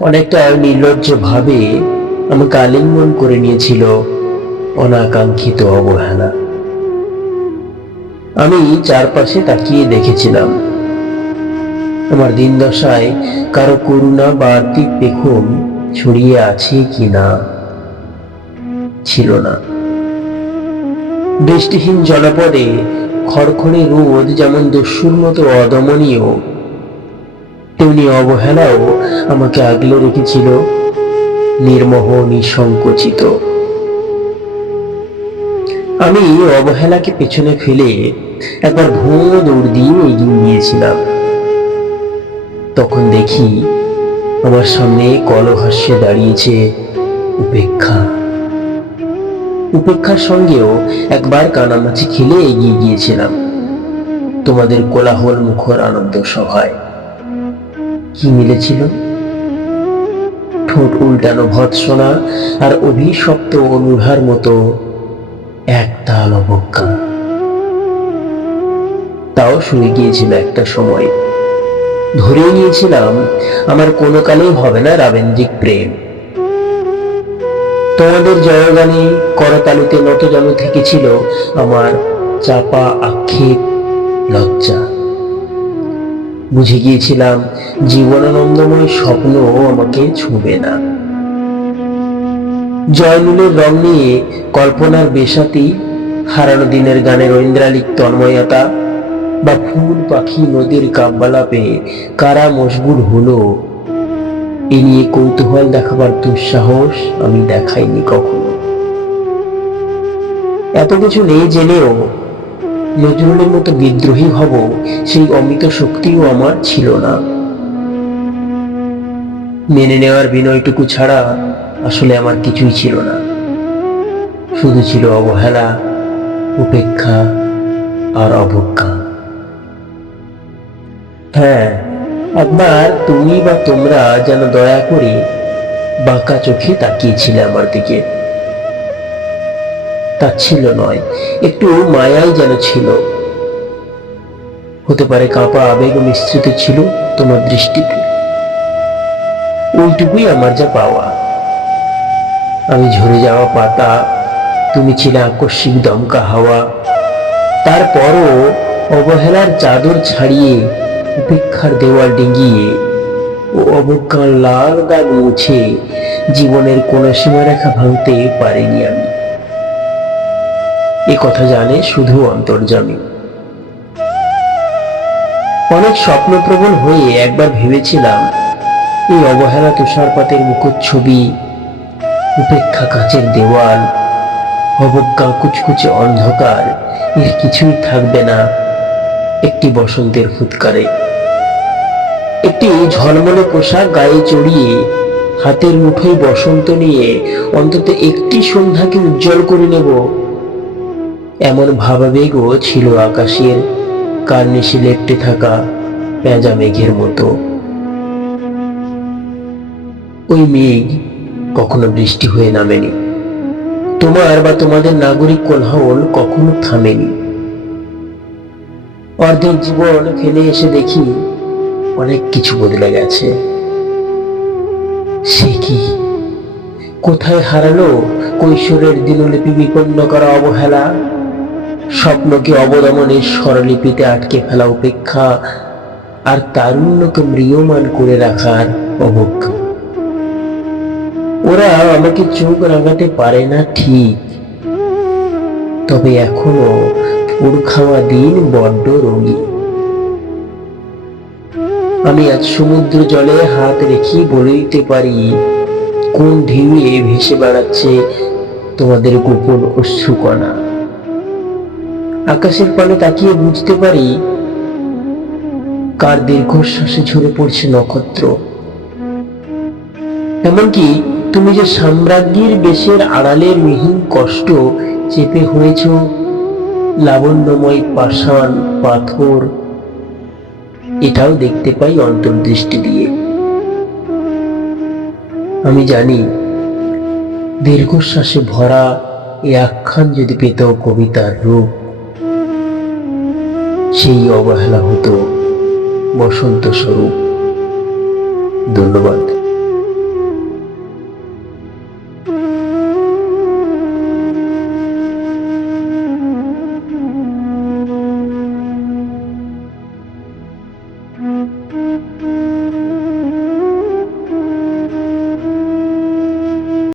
অনেকটা নির্লজ্জ ভাবে আমাকে আলিঙ্গন করে নিয়েছিল অনাকাঙ্ক্ষিত অবহেলা। আমি চারপাশে তাকিয়ে দেখেছিলাম। আমার দিন দশায় কারও করুণা বা পেখম ছড়িয়ে আছে কি না ছিল না। বৃষ্টিহীন জনপদে খড়খড়ে রোদ যেমন দস্যুর মতো অদমনীয় তেমনি অবহেলাও আমাকে আগলে রেখেছিল, নির্মোহ, নিঃসংকোচিত। আমি অবহেলাকে পেছনে ফেলে একবার ভুঁয়ো দৌড় দিয়ে এগিয়ে গিয়েছিলাম। তখন দেখি আমার সামনে কলহাস্যে দাঁড়িয়েছে উপেক্ষা। উপেক্ষার সঙ্গেও একবার কানামাছি খেলে এগিয়ে গিয়েছিলাম। তোমাদের কোলাহল মুখর আনন্দ সভায়। কি মিলেছিল? ঠোঁট উল্টানো ভৎসনা আর অভিশপ্ত অনুহার মতো এক তাল অবজ্ঞা। তাও শুনে গিয়েছিল একটা সময়। ধরে নিয়েছিলাম, আমার কোনো কালেই হবে না রাবেন্দ্রিক প্রেম। তোমাদের জয়গানে করতালিতে নতজন থেকেছিল আমার চাপা আক্ষেপ লজ্জা। বুঝে গিয়েছিলাম, জীবনানন্দময় স্বপ্ন আমাকে ছুঁবে না। জয়নুলের রং নিয়ে কল্পনার বেশাতি হারানো দিনের গানের ঐন্দ্রালিক তন্ময়তা বা ফুল পাখি নদীর কাব্যালাপে কারা মশগুল হলো, এ নিয়ে কৌতূহল দেখাবার দুঃসাহস আমি দেখাইনি কখনো। এত কিছু নেই জেনেও নজরুলের মতো বিদ্রোহী হব, সেই অমিত শক্তিও আমার ছিল না। মেনে নেওয়ার বিনয়টুকু ছাড়া আসলে আমার কিছুই ছিল না। শুধু ছিল অবহেলা, উপেক্ষা আর অবজ্ঞা। হ্যাঁ একবার তুমি বা তোমরা যেন দয়া করে বাঁকা চোখে তাকিয়েছিলে আমার দিকে। তাচ্ছিল নয়, একটু মায়াই যেন ছিল। হতে পারে কাঁপা আবেগ মিশ্রিত ছিল তোমার দৃষ্টিতে। ওইটুকুই আমার যা পাওয়া। আমি ঝরে যাওয়া পাতা, তুমি ছিলে আকস্মিক দমকা হাওয়া। তারপরও অবহেলার চাদর ছাড়িয়ে উপেক্ষার দেওয়াল ডিঙ্গিয়ে ও অবজ্ঞার লাল দাগ মুছে জীবনের কোন সীমারেখা ভাঙতে পারিনি আমি। এ কথা জানে শুধু অন্তর্জামী অনেক স্বপ্নপ্রবণ হয়ে একবার ভেবেছিলাম, এই অবহেলা তুষারপাতের মুখচ্ছবি উপেক্ষা কাঁচের দেওয়াল, অবজ্ঞা কুচকুচে অন্ধকার, এর কিছুই থাকবে না একটি বসন্তের ফুৎকারে। একটি ঝলমলে পোশাক গায়ে চড়িয়ে হাতের মুঠোয় বসন্ত নিয়ে অন্তত একটি সন্ধ্যাকে উজ্জ্বল করে নেব এমন ভাবাবেগও ছিল আকাশের কার্নিশে লেপটে থাকা পেঁজা মেঘের মতো। ওই মেঘ কখনো বৃষ্টি হয়ে নামেনি। তোমার বা তোমাদের নাগরিক কোলাহল কখনো থামেনি। অর্ধেক জীবন ফেলে এসে দেখি অনেক কিছু বদলে গেছে। সে কি? কোথায় হারালো কৈশোরের দিনলিপি বিপন্ন করা অবহেলা? স্বপ্নকে অবদমনের স্বরলিপিতে আটকে ফেলা উপেক্ষা আর তারুণ্যকে ম্রিয়মান করে রাখার অবজ্ঞা। ওরা আমাকে চোখ রাঙাতে পারে না ঠিক। তবে এখনও পুর খাওয়া দিন বড্ড রঙিন। আমি আজ সমুদ্র জলে হাত রেখে বলে দিতে পারি, কোন ঢেউয়ে ভেসে বেড়াচ্ছে তোমাদের গোপন অশ্রুকণা। আকাশের পানে তাকিয়ে বুঝতে পারি কার দীর্ঘশ্বাসে ঝরে পড়ছে নক্ষত্র। এমনকি তুমি যে সাম্রাজ্ঞীর বেশের আড়ালের মিহিন কষ্ট চেপে হয়েছ, লাবণ্যময় পাষাণ পাথর, এটাও দেখতে পাই অন্তর্দৃষ্টি দিয়ে। আমি জানি, দীর্ঘশ্বাসে ভরা এ আখ্যান যদি পেত কবিতার রূপ সেই অবহেলা হতো বসন্ত স্বরূপ। ধন্যবাদ।